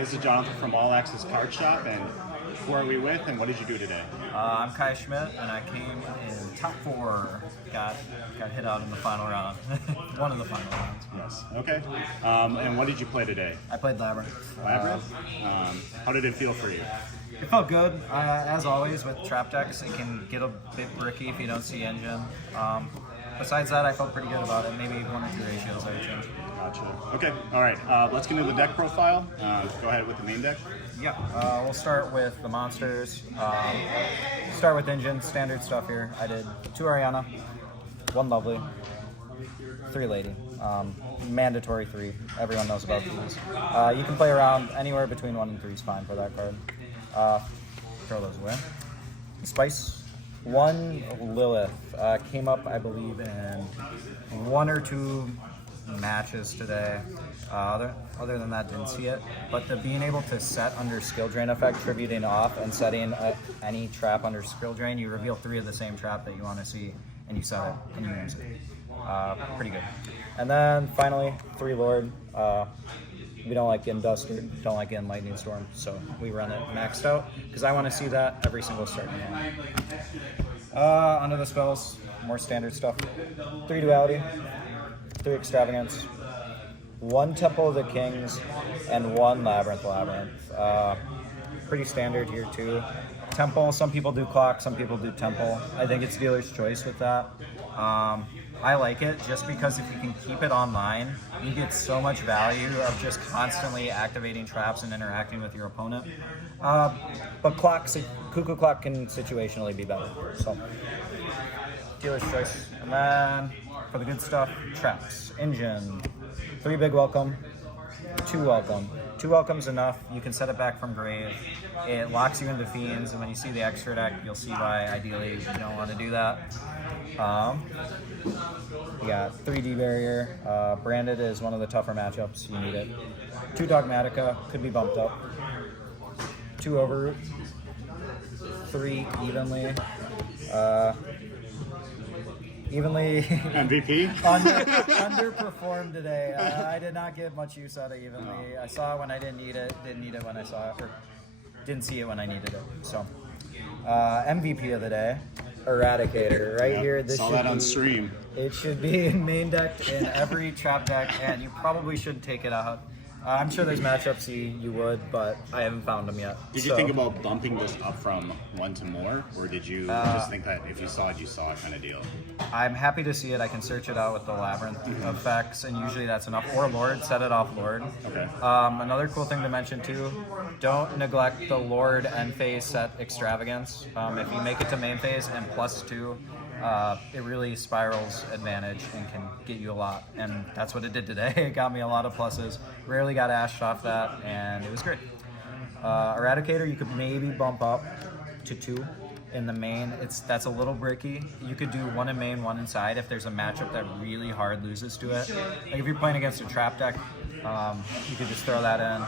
This is Jonathan from All Access Card Shop, and who are we with, and what did you do today? I'm Schmitt, and I came in top 4. Got hit out in the final round. One of the final rounds. Yes. Okay. And what did you play today? I played Labrynth. Labrynth? How did it feel for you? It felt good. As always, with trap decks, it can get a bit bricky if you don't see engine. Besides that, I felt pretty good about it. Maybe 1 or 2 ratios I would change. Gotcha. Okay. All right. Let's get into the deck profile. Go ahead with the main deck. Yeah. We'll start with the monsters. Start with engine, standard stuff here. I did 2 Ariana, 1 Lovely, 3 Lady. Mandatory 3. Everyone knows about these. You can play around anywhere between 1 and 3 is fine for that card. Throw those away. Spice. 1 Lilith. Came up, I believe, in 1 or 2 matches today. Other than that, didn't see it. But the being able to set under skill drain effect, tributing off, and setting any trap under skill drain, you reveal 3 of the same trap that you want to see, and you set it, and you use it. Pretty good. And then finally, 3 Lord. We don't like getting Duster, don't like getting Lightning Storm, so we run it maxed out, because I want to see that every single start game. Under the spells, more standard stuff. 3 Duality, 3 Extravagance, 1 Temple of the Kings, and 1 Labrynth. Pretty standard here too. Temple, some people do clock, some people do temple. I think it's dealer's choice with that. I like it just because if you can keep it online, you get so much value of just constantly activating traps and interacting with your opponent. But Cuckoo Clock can situationally be better. So, dealer's choice. And then for the good stuff, traps, engine, 3 big welcome, 2 welcome. 2 welcome's enough. You can set it back from grave. It locks you into fiends, and when you see the extra deck, you'll see why ideally you don't want to do that. You got 3D barrier. Branded is one of the tougher matchups. You need it. 2 Dogmatica, could be bumped up. 2 Overroot. 3 Evenly. MVP? Underperformed today. I did not get much use out of Evenly. I saw it when I didn't need it. Didn't need it when I saw it. Or didn't see it when I needed it. So, MVP of the day. Eradicator right here. This saw that on stream. It should be main decked in every trap deck, and you probably shouldn't take it out. I'm sure there's matchups you would, but I haven't found them yet. Did you think about bumping this up from 1 to more, or did you just think that if you saw it, you saw it kind of deal? I'm happy to see it. I can search it out with the Labrynth effects, and usually that's enough. Or Lord, set it off Lord. Okay. Another cool thing to mention too, don't neglect the Lord end phase set Extravagance. If you make it to main phase and +2, it really spirals advantage and can get you a lot, and that's what it did today. It got me a lot of pluses. Rarely got ashed off that, and it was great. Eradicator, you could maybe bump up to 2 in the main. That's a little bricky. You could do 1 in main, 1 inside if there's a matchup that really hard loses to it. Like if you're playing against a trap deck, you could just throw that in.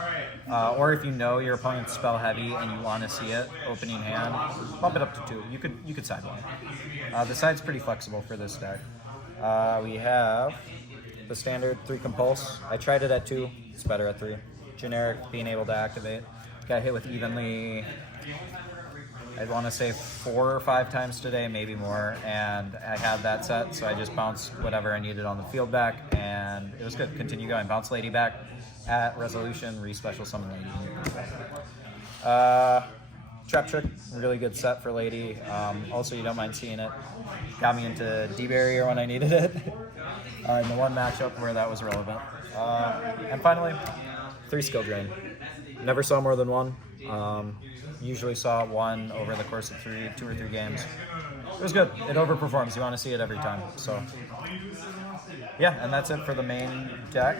Or if you know your opponent's spell heavy and you want to see it opening hand, bump it up to 2. You could side 1. The side's pretty flexible for this deck. We have the standard 3 Compulse. I tried it at 2. It's better at 3. Generic, being able to activate. Got hit with Evenly, I'd want to say 4 or 5 times today, maybe more, and I had that set, so I just bounced whatever I needed on the field back, and it was good. Continue going. Bounce Lady back at Resolution, re-special summon Lady. Trap Trick, really good set for Lady. Also, you don't mind seeing it. Got me into D-Barrier when I needed it. In the one matchup where that was relevant. And finally, 3 Skill Drain. Never saw more than 1. Usually saw 1 over the course of 2 or 3 games. It was good. It overperforms. You want to see it every time. So, yeah, and that's it for the main deck.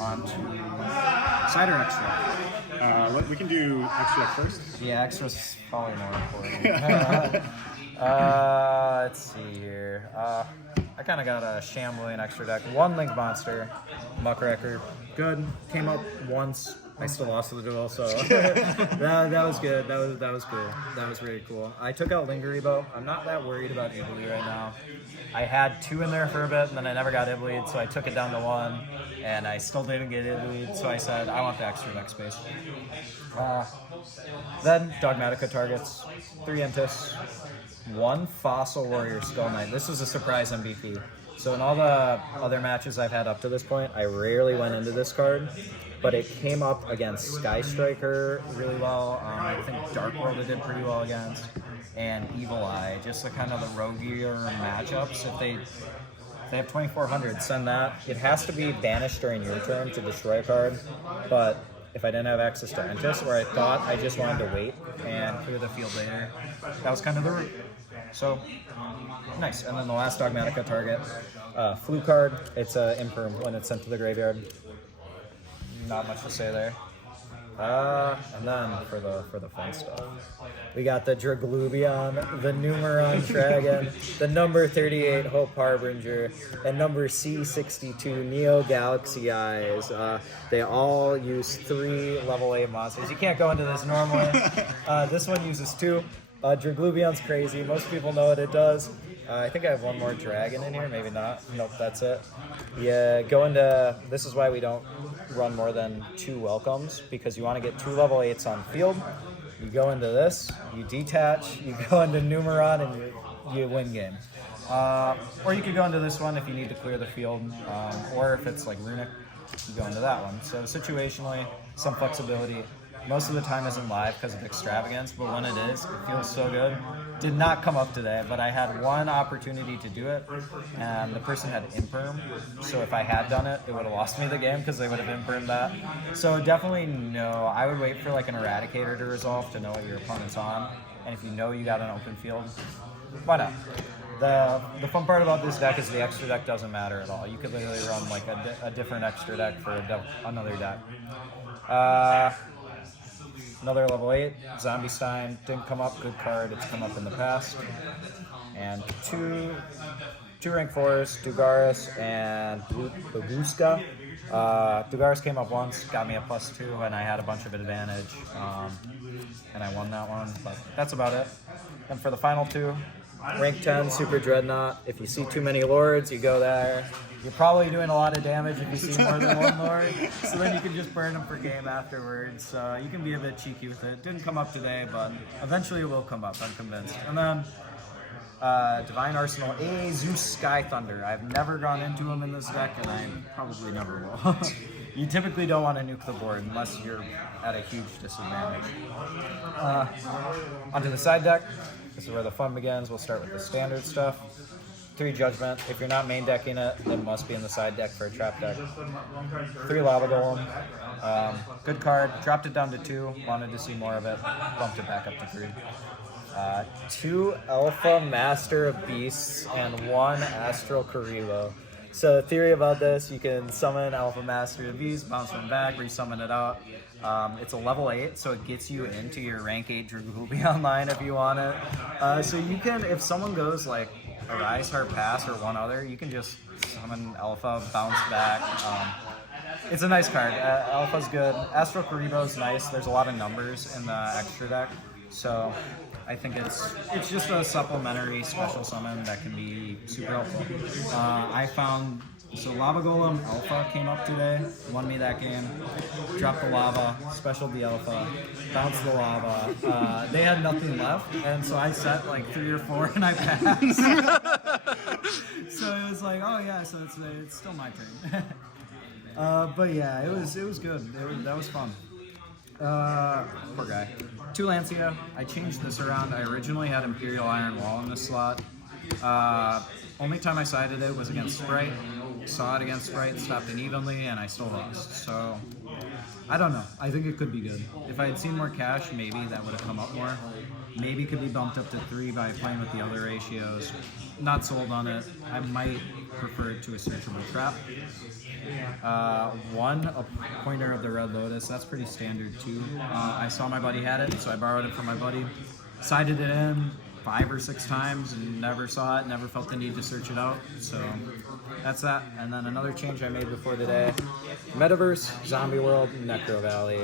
On to Cider Extra. We can do extra first. Yeah, extra's probably more important. Let's see here. I kind of got a shambling extra deck. 1 Link Monster, Muckraker. Good. Came up once. I still lost the duel, so that was good. That was cool. That was really cool. I took out Lingerebo. I'm not that worried about Ibly right now. I had 2 in there for a bit, and then I never got Ibly, so I took it down to 1, and I still didn't get Ibly, so I said I want the extra deck space. Then Dogmatica targets, 3 Intis, 1 Fossil Warrior Skull Knight. This was a surprise MVP. So in all the other matches I've had up to this point, I rarely went into this card, but it came up against Sky Striker really well. I think Dark World it did pretty well against, and Evil Eye, just the kind of the roguier matchups. If they have 2400, send that. It has to be banished during your turn to destroy a card, but if I didn't have access to Entis, or I thought I just wanted to wait and clear the field later, that was kind of the route. So, nice. And then the last Dogmatica target, Flu card. It's an Imperm when it's sent to the graveyard. Not much to say there. And then for the fun stuff, we got the Draglubion, the Numeron Dragon, the number 38 Hope Harbinger, and number C62 Neo Galaxy Eyes. They all use 3 level 8 monsters. You can't go into this normally. This one uses 2. Draglubion's crazy. Most people know what it does. I think I have 1 more dragon in here. Maybe not. Nope, that's it. Yeah, go into... This is why we don't run more than 2 welcomes, because you want to get 2 level 8s on field. You go into this, you detach, you go into Numeron, and you win game. Or you could go into this one if you need to clear the field, or if it's like Runic, you go into that one. So situationally, some flexibility. Most of the time isn't live because of extravagance, but when it is, it feels so good. Did not come up today, but I had 1 opportunity to do it, and the person had Imperm, so if I had done it, it would have lost me the game because they would have Impermed that. So definitely no, I would wait for like an Eradicator to resolve to know what your opponent's on, and if you know you got an open field, why not? The fun part about this deck is the extra deck doesn't matter at all. You could literally run like a different extra deck for another deck. Another level 8, Zombie Stein, didn't come up, good card, it's come up in the past. And two rank 4s, Dugaris and Babuska. Dugaris came up once, got me a +2, and I had a bunch of advantage, and I won that one, but that's about it. And for the final 2, rank 10, Super Dreadnought. If you see too many Lords, you go there. You're probably doing a lot of damage if you see more than 1 Lord, so then you can just burn them for game afterwards. You can be a bit cheeky with it. Didn't come up today, but eventually it will come up, I'm convinced. And then Divine Arsenal, Zeus Sky Thunder. I've never gone into him in this deck, and I probably never will. You typically don't want to nuke the board unless you're at a huge disadvantage. Onto the side deck. This is where the fun begins. We'll start with the standard stuff. 3 Judgment. If you're not main decking it, it must be in the side deck for a trap deck. 3 Lava Golem. Good card. Dropped it down to 2. Wanted to see more of it. Bumped it back up to 3. 2 Alpha Master of Beasts and 1 Astral Karibo. So the theory about this, you can summon Alpha Master of Beasts, bounce one back, resummon it out. It's a level 8, so it gets you into your rank 8 Draglubion line if you want it. So you can, if someone goes like Arise, Heart Pass, or one other, you can just summon Alpha, bounce back. It's a nice card. Alpha's good. Astral Karibo's nice. There's a lot of numbers in the extra deck, so I think it's just a supplementary special summon that can be super helpful. I found, so Lava Golem Alpha came up today, won me that game, dropped the lava, special the Alpha, bounced the lava. They had nothing left, and so I set like 3 or 4 and I passed. So it was like, oh yeah, so it's still my turn. But yeah, it was good. That was fun. Poor guy. 2 Lancia. I changed this around. I originally had Imperial Iron Wall in this slot. Only time I sided it was against Sprite. Saw it against Sprite, stopped it evenly, and I still lost. So, I don't know. I think it could be good. If I had seen more cash, maybe that would have come up more. Maybe it could be bumped up to 3 by playing with the other ratios. Not sold on it. I might prefer it to a searchable trap. 1, a Pointer of the Red Lotus. That's pretty standard too. I saw my buddy had it, so I borrowed it from my buddy. Sided it in. 5 or 6 times and never saw it, never felt the need to search it out. So that's that. And then another change I made before the day, Metaverse, Zombie World, Necro Valley.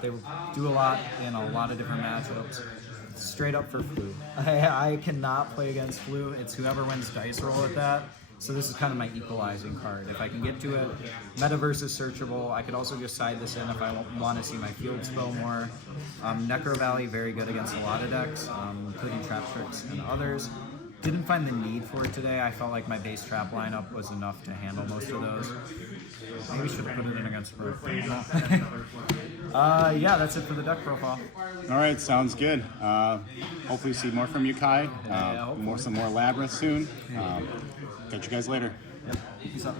They do a lot in a lot of different matchups. Straight up for flu. I cannot play against flu. It's whoever wins dice roll at that. So this is kind of my equalizing card. If I can get to it, Metaverse is searchable. I could also just side this in if I want to see my field spell more. Necro Valley, very good against a lot of decks, including Trap Tricks and others. Didn't find the need for it today. I felt like my base trap lineup was enough to handle most of those. Maybe should have put it in against Pro. Yeah, that's it for the deck profile. All right, sounds good. Hopefully see more from you, Kai. Some more Labrynth soon. Catch you guys later. Yep. Peace out.